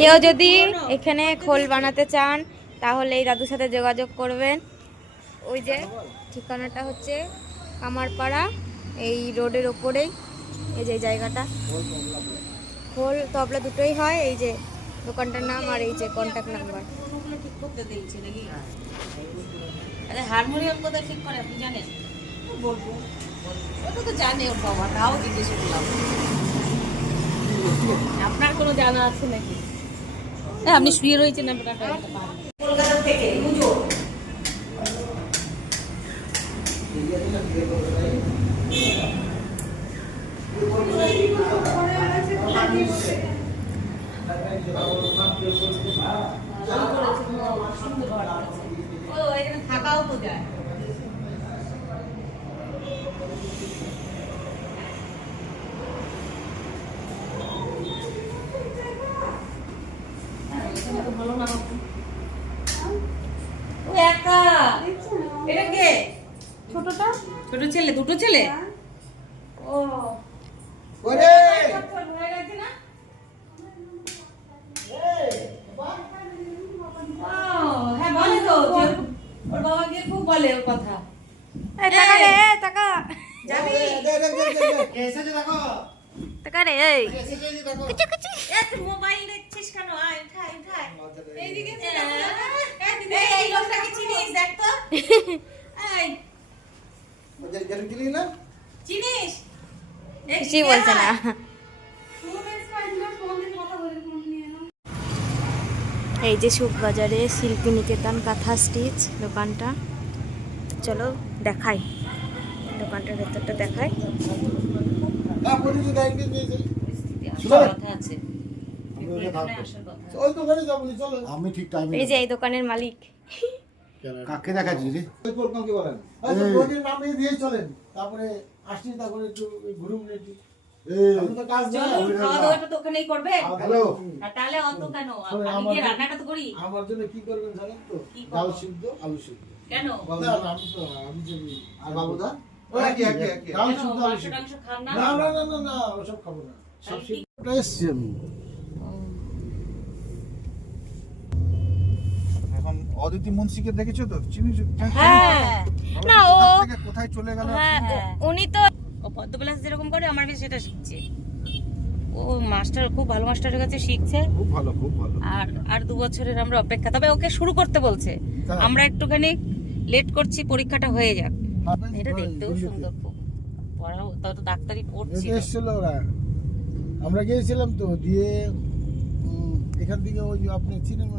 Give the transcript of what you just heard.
কেউ যদি এখানে খোল বানাতে চান তাহলে এই দাদুর সাথে যোগাযোগ করবেন। ওই যে ঠিকানাটা হচ্ছে কামারপাড়া, এই রোডের ওপরেই এই যে জায়গাটা। খোল তবলা দুটোই হয়। এই যে দোকানটার নাম আর এই যে কন্ট্যাক্ট নাম্বার। ঠিক করতে দিয়েছি নাকি? আরে হারমোনিয়াম কোথায় ঠিক করে আপনি জানেন? বলবো, ওটা তো জানে ওর বাবা, তাও জিজ্ঞেস করলাম আপনার কোনো জানা আছে নাকি? আপনি শুয়ে রয়েছেন আপনার কলকাতা থেকে বুঝো। এখানে থাকাও তো যায়। ভালো না ও একা। এটা কে? ছোটটা? ছোট ছেলে? দুটো ছেলে? ও ওরে ভয় লাগছে না? হ্যাঁ বলে তো, ওর বাবা গিয়ে খুব বলে ওর কথা। টাকা রে, টাকা যাবি? এসেছে দেখো, টাকা রে। এই এসেছে দেখো। তুই মোবাইল দেখছিস কেন? আয় উঠাই উঠাই। এইদিকে এই লোকটাকে চিনিস? দেখ তো। এই ওদের গেলে দিলি না? চিনিস? কিছুই বলছে না। এই যে সুখবাজারে শিল্পী নিকেতন কাঁথা স্টিচ দোকানটা। চলো দেখাই, দোকানটার ভেতরটা দেখাই। না বলি তো গাইড দিয়েছে। কথা আছে। ওই দোকানে যাবো নি, চলো। আমি ঠিক টাইমে। এই যে এই দোকানের মালিক। কাকে দেখাচ্ছি রে? ওই কোন কাকে বলেন? আচ্ছা রোগীর নামে দিয়ে চলেন। তারপরে আসি, তারপরে একটু ঘুরুন একটু। আমি তো কাজ না। খাওয়া দাওয়াটা তো ওখানেই করবে। হ্যালো। আর তাহলে অত কেন? আমি গিয়ে রান্নাটা তো করি। আমার জন্য কি করবেন জানেন তো? কি করবো? ডাল সিদ্ধ, আলু সিদ্ধ। কেন? না না, আমি যদি আর বাবুদা ওরা কি ডাল কেন? সিদ্ধ, আলু মাংস সিদ্ধ। টাংস খান না? না না না না না, ওসব খাবো না। সব সিদ্ধ এসছি আমি। এখন অদিতি মুন্সিকে দেখেছো তো? চিনিস? হ্যাঁ না ও কোথায় চলে গেল? হ্যাঁ উনি তো ও পদ্মবিলাস যেরকম করে আমার বেশ সেটা শিখছে। ও মাস্টার, খুব ভালো মাস্টারের কাছে শিখছে। খুব ভালো, খুব ভালো। আর 2 বছরের আমরা অপেক্ষা। তবে ওকে শুরু করতে বলছে। তাই? আমরা একটুখানি লেট করছি, পরীক্ষাটা হয়ে যাক। হ্যাঁ, এটা দেখতেও দিল্লিতে। সুন্দর খুব। পড়াও তাও তো ডাক্তারি পড়ছি। এতে এসেছিল ওরা, আমরা গিয়েছিলাম তো, দিয়ে এখান থেকে ওই যে আপনি চিনেন